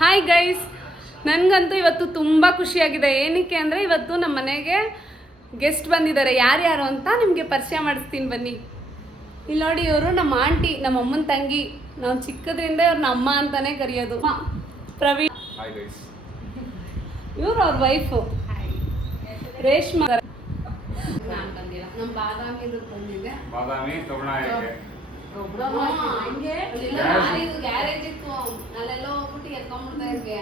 Hi guys, ನನಗಂತೂ ಇವತ್ತು ತುಂಬ ಖುಷಿಯಾಗಿದೆ. ಏನಕ್ಕೆ ಅಂದರೆ ಇವತ್ತು ನಮ್ಮ ಮನೆಗೆ ಗೆಸ್ಟ್ ಬಂದಿದ್ದಾರೆ. ಯಾರ್ಯಾರು ಅಂತ ನಿಮಗೆ ಪರಿಚಯ ಮಾಡಿಸ್ತೀನಿ ಬನ್ನಿ. ಇಲ್ಲಿ ನೋಡಿ, ಇವರು ನಮ್ಮ ಆಂಟಿ, ನಮ್ಮ ಅಮ್ಮನ ತಂಗಿ. ನಾವು ಚಿಕ್ಕದ್ರಿಂದ ಇವ್ರನ್ನ ಅಮ್ಮ ಅಂತಾನೆ ಕರೆಯೋದು. ಪ್ರವೀಣ್, ಇವರು ಅವ್ರ ವೈಫು ರೇಷ್ಮಾ. ನಾನು ಬಂದಿಲ್ಲ, ನಮ್ಮ ಬಾದಾಮಿ ಬಂದಿದ್ದೆ. ಗ್ಯಾರೇಜ್ ಇತ್ತು, ಅಲ್ಲೆಲ್ಲ ಹೋಗ್ಬಿಟ್ಟು ಎತ್ಕೊಂಡ್ಬಿಡ್ತಾ ಇದ್ವಿ.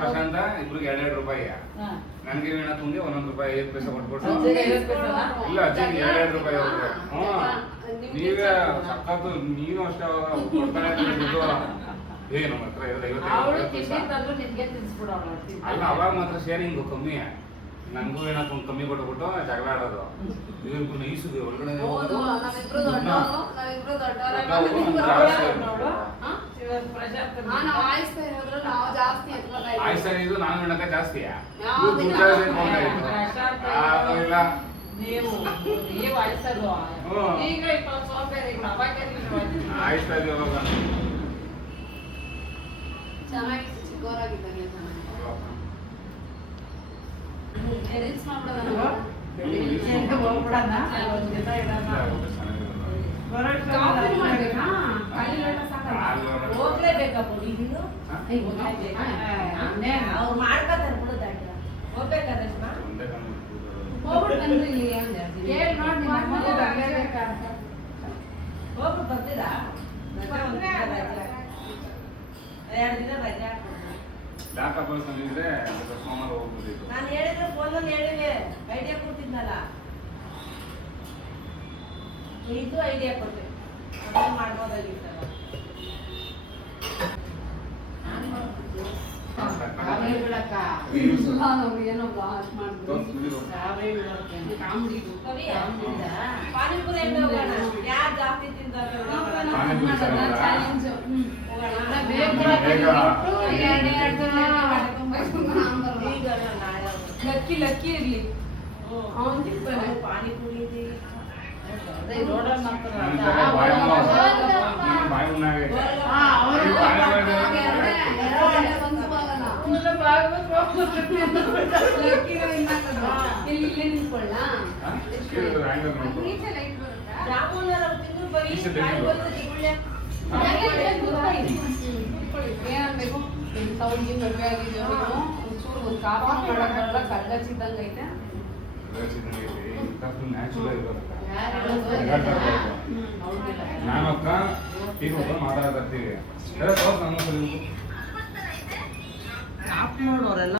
ಪ್ರಶಾಂತ ಇಬ್ರಿಗೆ 2 ರೂಪಾಯಿ, ನನಗೆ ವೀಣಾ ತುಂಗಿ 1 ರೂಪಾಯಿ 5 ಪೈಸೆ ಕೊಟ್ಬಿಟ್ಟು ಇಲ್ಲ ಅಜ್ಜಿಗೆ 2 ರೂಪಾಯಿ ಅವ್ರಿಗೆ. ನೀವೇ ಸಕ್ಕತ್ತು, ನೀನು ಅಷ್ಟೇ ಕೊಡ್ತಾನೆ ನಮ್ಮ ಹತ್ರ ಅಲ್ಲ. ಅವಾಗ ಮಾತ್ರ ಶೇರಿಂಗ್ ಕಮ್ಮಿ, ನನಗೂ ಏನಾದ್ರು ಕಮ್ಮಿ ಕೊಟ್ಬಿಟ್ಟು ಜಗಳ ಆಡೋದು. ಇವ್ರಿಗೂ ನೈಸುದು ಒಳಗಡೆ ಆಯ್ಸ್ತಾ ಇದ್ದು ನಾನು ವಿಣಕ ಜಾಸ್ತಿ ಆಯ್ಸ್ತಾ ಇದೀವಿ ಅವಾಗ. ಚೆನ್ನಾಗಿತ್ತು, ಚಿಕ್ಕವರಾಗಿದ್ದಂಗೆ ರೀಲ್ಸ್ ಮಾಡ್ಬಿಡೋಣ. ಹೋಗ್ಲೇಬೇಕಪ್ಪ ನೀನು, ಅವ್ರು ಮಾಡ್ಕೊತಾರೆ ಬಿಡುದ ಹೋಗ್ಬೇಕಾದ್ರೆ ಹೋಗ್ಬಿಟ್ಟು ಬಂದ್ರಿ ಇಲ್ಲಿ ಹೇಳಿ ನೋಡಿ ಹೋಗ್ಬಿಟ್ಟು ಬರ್ತೀರಾ? 2 ದಿನ ರಜೆ ನಾನು ಹೇಳಿದ್ರೆ ಫೋನಲ್ಲಿ ಹೇಳಿದೆ, ಐಡಿಯಾ ಕೊಡ್ತಿದ್ನಲ್ಲ, ಇದು ಐಡಿಯಾ ಕೊಟ್ಟೆ ಮಾಡ್ಬೋದಾಗಿತ್ತಲ್ಲ. ಪಾನಿಪುರಿ ಯಾರು ಜಾಸ್ತಿ ತಿಂತಾರೆ ಲಕ್ಕಿ ಲಕ್ಕಿ ಇರ್ಲಿ. ಪಾನಿಪುರಿ ಏನನ್ಬೇಕು, ಸೌಂಡಿಗೆ ಮದುವೆ ಆಗಿದ್ದೀವಿ, ಒಂಚೂರು ಒಂದು ಕಾಫಿ ಮಾಡೋಕ್ಕಾಗಲ್ಲ, ಕರ್ಗಚ್ಚಿದ್ದಂಗೆ ಐತೆ. ನಾನು ಅಕ್ಕ ಈಗ ಮಾತಾಡ್ತಾ ಇರ್ತೀವಿ.